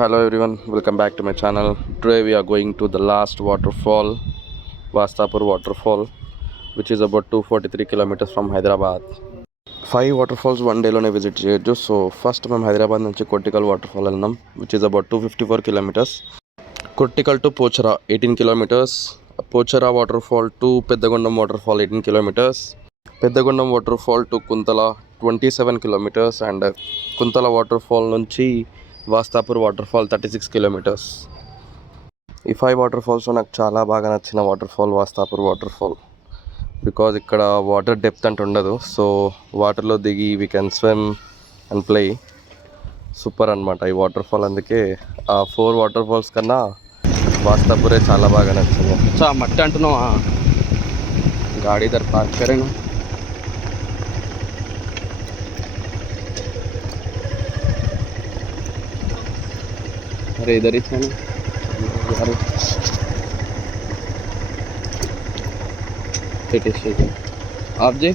Hello everyone, welcome back to my channel. Today we are going to the last waterfall, Vasthapur waterfall, which is about 243 kilometers from Hyderabad. 5 waterfalls one day lone visit cheyaju. So first మేము హైదరాబాద్ నుంచి కొట్టికల్ వాటర్ఫాల్ వెళ్ళినాం, which is about 254 kilometers. కొట్టికల్ to పోచరా 18 kilometers. పోచరా waterfall to పెద్దగొండం waterfall 18 kilometers. పెద్దగొండం waterfall to Kuntala 27 kilometers and Kuntala waterfall నుంచి వాస్తాపూర్ వాటర్ఫాల్ 36 kilometers. ఈ 5 వాటర్ఫాల్స్లో నాకు చాలా బాగా నచ్చిన వాటర్ఫాల్ వాస్తాపూర్ వాటర్ఫాల్, బికాజ్ ఇక్కడ వాటర్ డెప్త్ అంటే ఉండదు. సో వాటర్లో దిగి we can swim and play. Super అనమాట ఈ వాటర్ఫాల్. అందుకే ఆ 4 వాటర్ఫాల్స్ కన్నా వాస్తాపూరే చాలా బాగా నచ్చింది. మట్టి అంటున్నావా? గాడి ఇద్దరు పార్క్ కరేనా? अरे इधर ही था ना यार. ఆబ్జే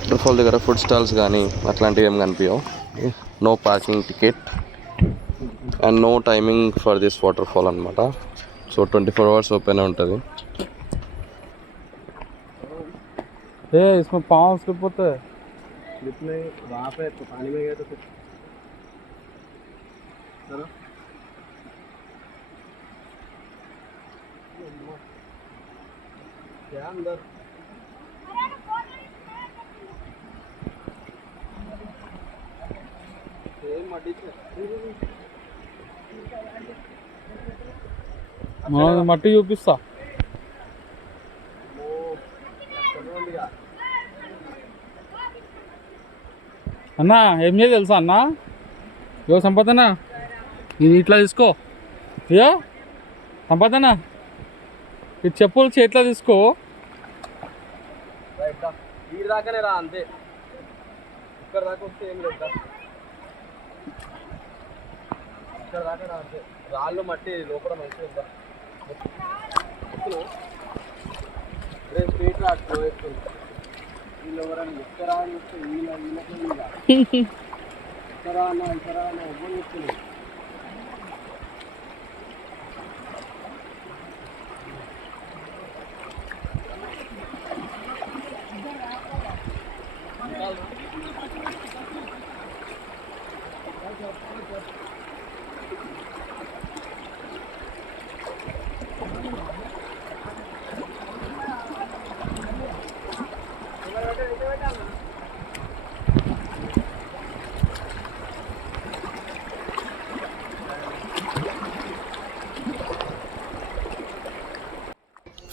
వాటర్ఫాల్ దగ్గర ఫుడ్ స్టాల్స్ కానీ అట్లాంటివి ఏం కనిపించవు. No parking ticket and no timing for this waterfall అనమాట. సో 24 hours ఓపెన్ ఉంటుంది. इसमें पाँव स्लिप होता है. स्लिप नहीं, वहाँ पे तो पानी में गया तो फिर क्या अंदर మట్టి చూపిస్తా. అన్నా ఏం చేయాలి తెలుసా అన్నా? యో సంపదనా, ఇది ఇట్లా తీసుకో. యో సంపదనా, ఇది చెప్పులు చేతిలో తీసుకో. దాకానే రా అంతే, ఇక్కడ దాకా వస్తే ఏం లేదు. ఇక్కడ దాకా రా అంతే. రాళ్ళు మట్టి లోపల మంచిగా స్ట్రీట్ రాట్లు వేస్తుంది. వీళ్ళు ఎవరైనా ఎక్కరా అని వస్తే వీళ్ళకి ఇక్కరా అన్న ఇక్కరా అన్న ఎవరు చెప్తున్నాయి.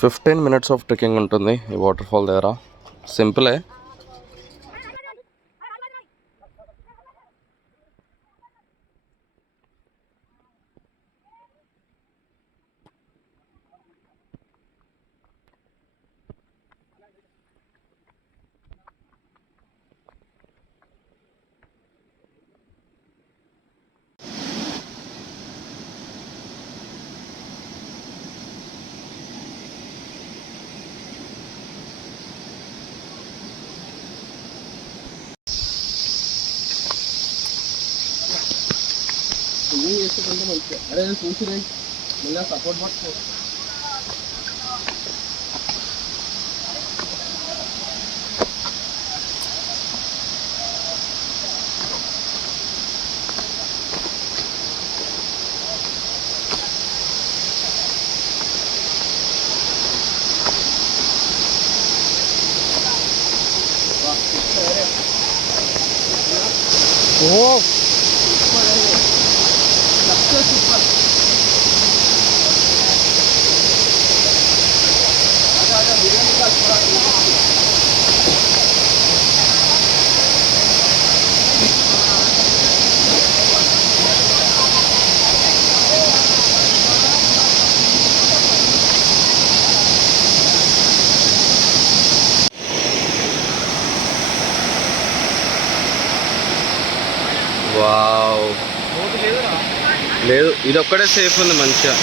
ఫిఫ్టీన్ మినిట్స్ ఆఫ్ ట్రెక్కింగ్ ఉంటుంది ఈ వాటర్ఫాల్ దగ్గర. సింపులే. మంచిగా. అరే చూసి మళ్ళీ సపోర్ట్ పట్టుకో. ఓ సూపర్. వావ్, లేదు ఇది ఒక్కడే సేఫ్ ఉంది మంచిగా.